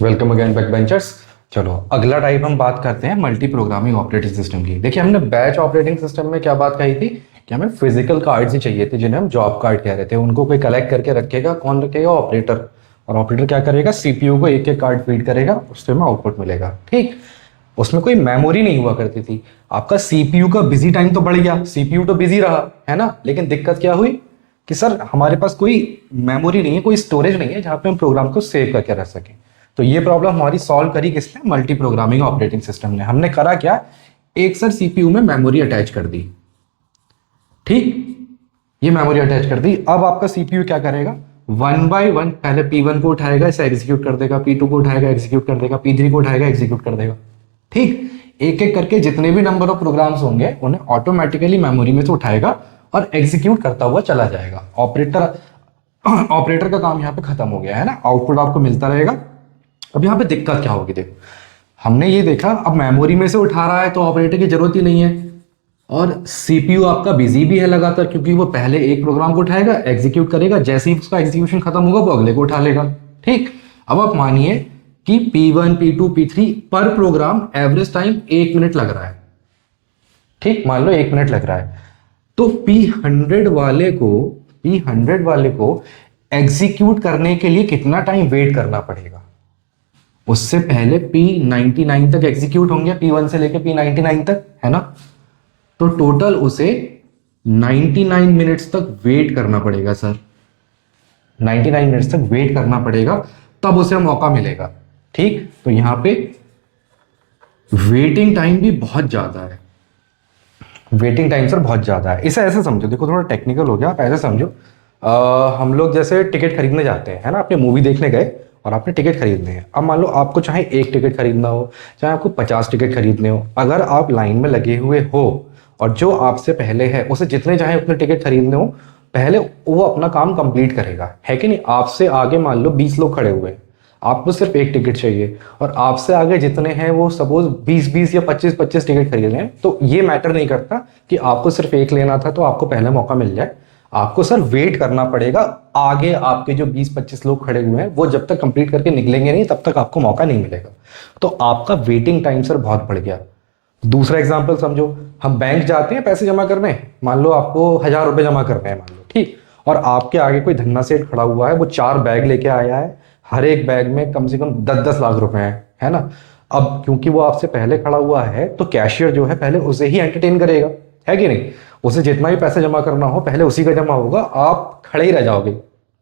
Welcome again back benchers. चलो अगला type हम बात करते हैं मल्टी प्रोग्रामिंग ऑपरेटिंग सिस्टम की। देखिए हमने बैच ऑपरेटिंग सिस्टम में क्या बात कही थी कि हमें फिजिकल कार्ड्स ही चाहिए थे जिन्हें हम जॉब कार्ड कह रहे थे। उनको कोई कलेक्ट करके रखेगा, कौन रखेगा? ऑपरेटर। और ऑपरेटर क्या करेगा? सीपीयू को एक एक कार्ड फीड करेगा, उससे हमें आउटपुट मिलेगा। ठीक, उसमें कोई मेमोरी नहीं हुआ करती थी। आपका सीपीयू का बिजी टाइम तो बढ़ गया, सीपीयू तो बिजी रहा है ना, लेकिन दिक्कत क्या हुई कि सर हमारे पास कोई मेमोरी नहीं है, कोई स्टोरेज नहीं है जहां पे हम प्रोग्राम को सेव करके रख सकें। तो ये प्रॉब्लम हमारी सॉल्व करी किसने? मल्टी प्रोग्रामिंग ऑपरेटिंग सिस्टम ने। हमने करा क्या, एक सर सीपीयू में मेमोरी अटैच कर दी। ठीक, ये मेमोरी अटैच कर दी। अब आपका सीपीयू क्या करेगा? वन बाय वन पहले P1 को उठाएगा, इसे एग्जीक्यूट कर देगा, P2 को उठाएगा, एग्जीक्यूट कर देगा, P3 को उठाएगा, एग्जीक्यूट कर देगा। ठीक, एक एक करके जितने भी नंबर ऑफ प्रोग्राम्स होंगे उन्हें ऑटोमेटिकली मेमोरी में से उठाएगा और एग्जीक्यूट करता हुआ चला जाएगा। ऑपरेटर ऑपरेटर का काम यहाँ पे खत्म हो गया है ना, आउटपुट आपको मिलता रहेगा। अब यहाँ पे दिक्कत क्या होगी? देखो, हमने ये देखा अब मेमोरी में से उठा रहा है तो ऑपरेटर की जरूरत ही नहीं है, और सीपीयू आपका बिजी भी है लगातार, क्योंकि वो पहले एक प्रोग्राम को उठाएगा, एग्जीक्यूट करेगा, जैसे ही उसका एग्जीक्यूशन खत्म होगा वो अगले को उठा लेगा। ठीक, अब आप मानिए कि P1 P2 P3 पर प्रोग्राम एवरेज टाइम 1 मिनट लग रहा है। ठीक, मान लो 1 मिनट लग रहा है, तो P100 वाले को एग्जीक्यूट करने के लिए कितना टाइम वेट करना पड़ेगा? उससे पहले P99 तक एग्जीक्यूट होंगे, P1 से लेके P99 तक, है ना। तो टोटल उसे 99 मिनट्स तक वेट करना पड़ेगा सर। 99 मिनट्स तक वेट करना पड़ेगा, तब उसे मौका मिलेगा। ठीक, तो यहां पे वेटिंग टाइम भी बहुत ज्यादा है। वेटिंग टाइम सर बहुत ज्यादा है। इसे ऐसे समझो, देखो थोड़ा टेक्निकल हो गया, आप ऐसे समझो हम लोग जैसे टिकट खरीदने जाते हैं, है ना। आपने मूवी देखने गए और आपने टिकट खरीदने हैं। अब मान लो आपको चाहे एक टिकट खरीदना हो, चाहे आपको 50 टिकट खरीदने हो, अगर आप लाइन में लगे हुए हो और जो आपसे पहले है उसे जितने चाहे उतने टिकट खरीदने हो, पहले वो अपना काम कंप्लीट करेगा, है कि नहीं। आपसे आगे मान लो 20 लोग खड़े हुए हैं, आपको सिर्फ एक टिकट चाहिए, और आपसे आगे जितने हैं वो सपोज 20-20 या 25-25 टिकट खरीद रहे हैं, तो ये मैटर नहीं करता कि आपको सिर्फ एक लेना था तो आपको पहले मौका मिल जाए। आपको सर वेट करना पड़ेगा, आगे आपके जो 20-25 लोग खड़े हुए हैं वो जब तक कंप्लीट करके निकलेंगे नहीं तब तक आपको मौका नहीं मिलेगा। तो आपका वेटिंग टाइम सर बहुत बढ़ गया। दूसरा एग्जाम्पल समझो, हम बैंक जाते हैं पैसे जमा करने, मान लो आपको 1000 रुपए जमा करने हैं मान लो, ठीक, और आपके आगे कोई धन्ना सेठ खड़ा हुआ है, वो 4 बैग लेके आया है, हर एक बैग में कम से कम 10-10 लाख रुपए हैं, है ना। अब क्योंकि वो आपसे पहले खड़ा हुआ है तो कैशियर जो है पहले उसे ही एंटरटेन करेगा, है कि नहीं। उसे जितना भी पैसा जमा करना हो पहले उसी का जमा होगा, आप खड़े ही रह जाओगे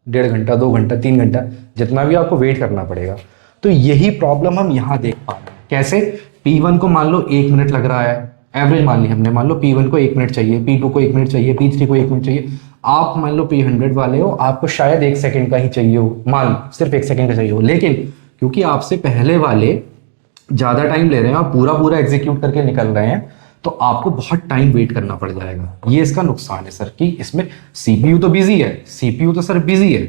1.5 घंटा 2 घंटा 3 घंटा, जितना भी आपको वेट करना पड़ेगा। तो यही प्रॉब्लम हम यहां देख पा रहे हैं। कैसे? P1 को मान लो 1 मिनट लग रहा है, एवरेज मान ली हमने, मान लो P1 को 1 मिनट चाहिए, P2 को 1 मिनट चाहिए, P3 को 1 मिनट चाहिए। आप मान लो P100 वाले हो, आपको शायद 1 सेकंड का ही चाहिए हो, मान सिर्फ 1 सेकंड का चाहिए हो, लेकिन क्योंकि आपसे पहले वाले ज्यादा टाइम ले रहे हैं और पूरा पूरा एग्जीक्यूट करके निकल रहे हैं, तो आपको बहुत टाइम वेट करना पड़ जाएगा। ये इसका नुकसान है सर, कि इसमें सीपीयू तो बिजी है, सीपीयू तो सर बिजी है,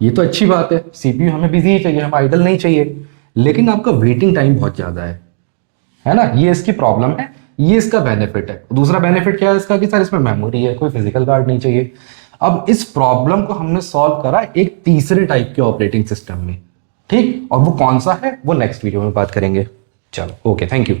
ये तो अच्छी बात है, सीपीयू हमें बिजी ही चाहिए, हमें आइडल नहीं चाहिए, लेकिन आपका वेटिंग टाइम बहुत ज्यादा है ना। ये इसकी प्रॉब्लम है, ये इसका बेनिफिट है। दूसरा बेनिफिट क्या है इसका, कि सर इसमें मेमोरी है, कोई फिजिकल कार्ड नहीं चाहिए। अब इस प्रॉब्लम को हमने सॉल्व करा एक तीसरे टाइप के ऑपरेटिंग सिस्टम में। ठीक, और वो कौन सा है वो नेक्स्ट वीडियो में बात करेंगे। चलो ओके, थैंक यू।